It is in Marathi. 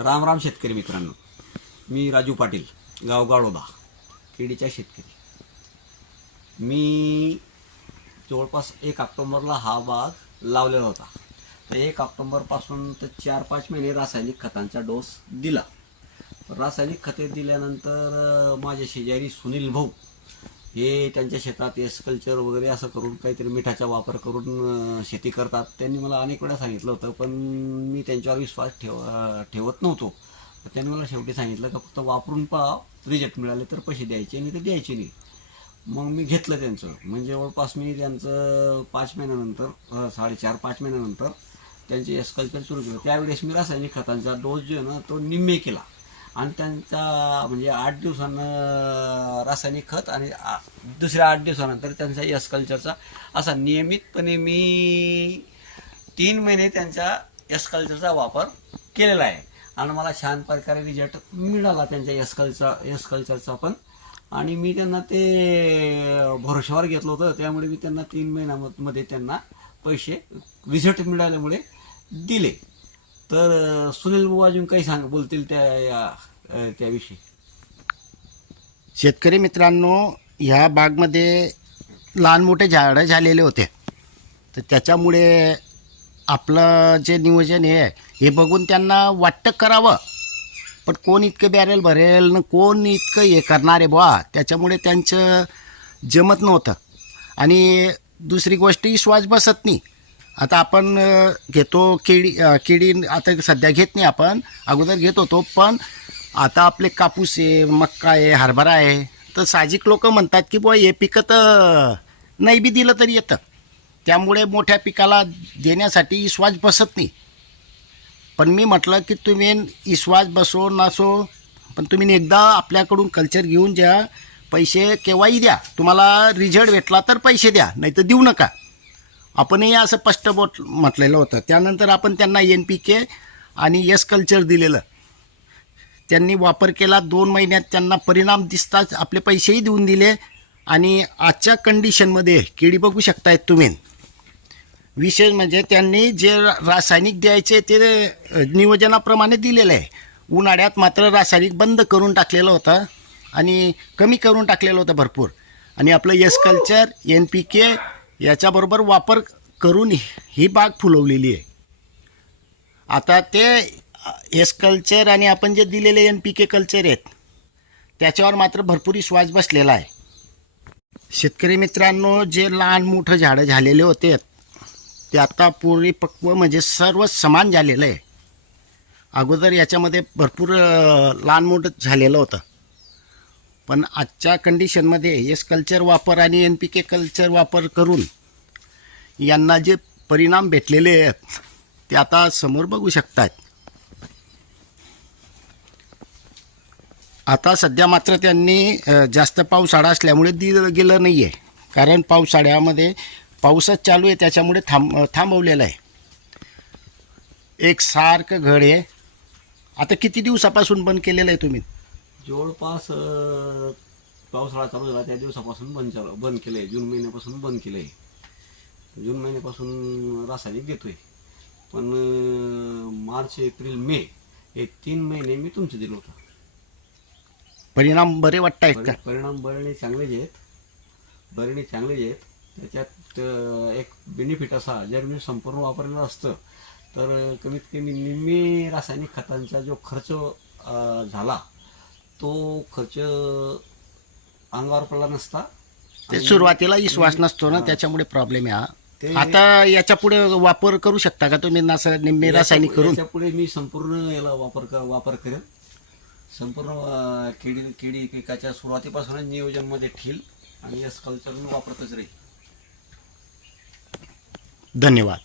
राम राम शेतकरी मित्रांनो. मी राजू पाटील गाव गाळोदा केडीचा शेतकरी. मी जवळपास एक ऑक्टोंबरला हा बाग लावलेला होता. तर एक ऑक्टोंबरपासून तर चार पाच महिने रासायनिक खतांचा डोस दिला. रासायनिक खते दिल्यानंतर माझ्या माझे शेजारी सुनील भाऊ हे त्यांच्या शेतात एस कल्चर वगैरे असं करून काहीतरी मिठाचा वापर करून शेती करतात. त्यांनी मला अनेक वेळा सांगितलं होतं पण मी त्यांच्यावर विश्वास ठेव ठेवत नव्हतो. त्यांनी मला शेवटी सांगितलं का फक्त वापरून पहा रिजेक्ट मिळाले तर पैसे द्यायचे आणि ते द्यायचे नाही. मग मी घेतलं त्यांचं. म्हणजे जवळपास मी त्यांचं पाच महिन्यानंतर साडेचार पाच महिन्यानंतर त्यांचे एस कल्चर सुरू केलं. त्यावेळेस मी रासायनिक खतांचा डोस जो आहे ना तो निम्मे केला. आणि त्यांचा म्हणजे आठ दिवसानं रासायनिक खत आणि आ- दुसऱ्या आठ दिवसानंतर त्यांचा यस कल्चरचा असा नियमितपणे मी तीन महिने त्यांच्या एस कल्चरचा वापर केलेला आहे. आणि मला छान प्रकारे रिझल्ट मिळाला त्यांच्या एस कल्चर एस कल्चरचा पण. आणि मी त्यांना ते भरोशावर घेतलं होतं. त्यामुळे मी त्यांना तीन महिन्यामध्ये त्यांना पैसे रिझल्ट मिळाल्यामुळे दिले. तर सुनील भाऊ अजून काही सांग बोलतील त्या या त्याविषयी. शेतकरी मित्रांनो ह्या बागमध्ये लहान मोठे झाडं झालेले होते. तर त्याच्यामुळे आपलं जे नियोजन हे आहे हे बघून त्यांना वाटतं करावं. पण कोण इतकं बॅरेल भरेल न कोण इतकं हे करणार आहे बुवा? त्याच्यामुळे त्यांचं जमत नव्हतं. आणि दुसरी गोष्ट श्वास बसत नाही. आता आपण घेतो केळी केळी आता सध्या घेत नाही आपण. अगोदर घेत होतो पण आता आपले कापूस आहे मक्का आहे हरभरा आहे. तर साहजिक लोक म्हणतात की बुवा हे पिकं तर नाही बी दिलं तरी येतं. त्यामुळे मोठ्या पिकाला देण्यासाठी विश्वास बसत नाही. पण मी म्हटलं की तुम्ही विश्वास बसो नसो पण तुम्ही एकदा आपल्याकडून कल्चर घेऊन जा पैसे केव्हाही द्या. तुम्हाला रिझल्ट भेटला तर पैसे द्या नाही तर देऊ नका. आपणही असं स्पष्ट बोट म्हटलेलं होतं. त्यानंतर आपण त्यांना एन पी के आणि यस कल्चर दिलेलं. त्यांनी वापर केला. दोन महिन्यात त्यांना परिणाम दिसताच आपले पैसेही देऊन दिले. आणि आजच्या कंडिशनमध्ये केळी बघू शकतायत तुम्ही. विशेष म्हणजे त्यांनी जे रासायनिक द्यायचे ते नियोजनाप्रमाणे दिलेलं आहे. उन्हाळ्यात मात्र रासायनिक बंद करून टाकलेलं होतं. आणि कमी करून टाकलेलं होतं भरपूर. आणि आपलं yeast culture N P K याच्याबरोबर वापर करून ही बाग फुलवलेली आहे. आता ते एस कल्चर आणि आपण जे दिलेले एन पी के कल्चर आहेत त्याच्यावर मात्र भरपूर विश्वास बसलेला आहे. शेतकरी मित्रांनो जे लहान मोठं झाडं झालेले होते ते आता पूर्वीपक्व म्हणजे सर्व समान झालेलं आहे. अगोदर याच्यामध्ये भरपूर लहान मोठं झालेलं होतं. पण आजच्या कंडिशनमध्ये एस कल्चर वापर आणि एन पी के कल्चर वापर करून यांना जे परिणाम भेटलेले आहेत ते आता समोर बघू शकतात. आता सध्या मात्र त्यांनी जास्त पावसाळा असल्यामुळे दिलं गेलं नाही आहे कारण पावसाळ्यामध्ये पाऊसच चालू आहे त्याच्यामुळे थांब थांबवलेलं आहे. एक सारखं घड आहे. आता किती दिवसापासून बंद केलेलं आहे तुम्ही? जवळपास पावसाळा चालू झाला त्या दिवसापासून बंद चालू बंद केलं आहे जून महिन्यापासून बंद केलं आहे जून महिन्यापासून रासायनिक देतोय. पण अं, मार्च एप्रिल मे हे तीन महिने मी तुमचं दिलं होतं. परिणाम बरे वाटत आहेत का? परिणाम बरणे चांगलेच आहेत. बरणे चांगलेच आहेत. त्याच्यात एक बेनिफिट असा जर मी संपूर्ण वापरलेलं असतं तर कमीत कमी निम्मे रासायनिक खतांचा जो खर्च झाला तो खर्च अंगावर पडला नसता. ते सुरुवातीला विश्वास नसतो ना त्याच्यामुळे प्रॉब्लेम आहे ते- हा आता याच्यापुढे वापर करू शकता का तुम्ही नासा निम्मे रासायनिक करून? याच्यापुढे मी संपूर्ण याला वापर कर वापर करेन. संपूर्ण अं, केळी केळी पिकाच्या सुरुवातीपासूनच नियोजनमध्ये ठेईल आणि या कल्चर वापरतच राहील धन्यवाद.